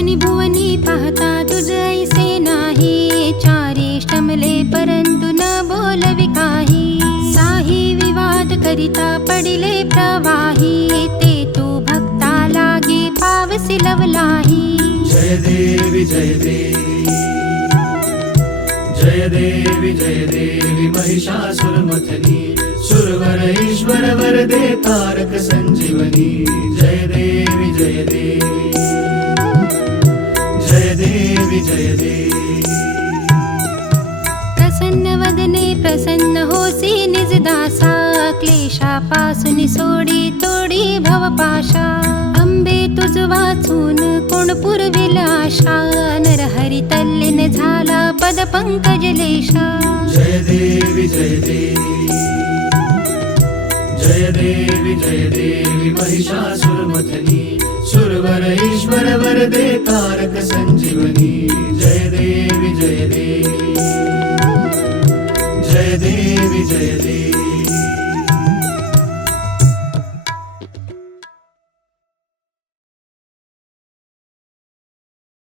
भुवनी भुवनी पाहता तुझ ऐसे नाही, चारिष्टमले परंतु न बोलवी काही। साही विवाद करिता पडिले प्रवाही, ते तू भक्ता लागे पावसी लवलाही। जय देवी जय देवी, जय देवी जय देवी महिषासुरमथनी, सुरवर ईश्वर वरदे तारक संजीवनी। जय देवी जय देवी, जय देवी जय देवी। प्रसन्न वदने प्रसन्न होसी निज दासा, क्लेशापासून सोडी तोडी भवपाशा। अंबे तुझ वाचून कोण पुरविल आशा, नरहरी तल्लीन झाला पद पंकजलेशा। जय देवी जय देवी, जय देवी जय देवी महिषासुरमथनी, सुरवर ईश्वर वरदे तारक संजीवनी। जय देवी जय देवी, जय देवी जय देवी।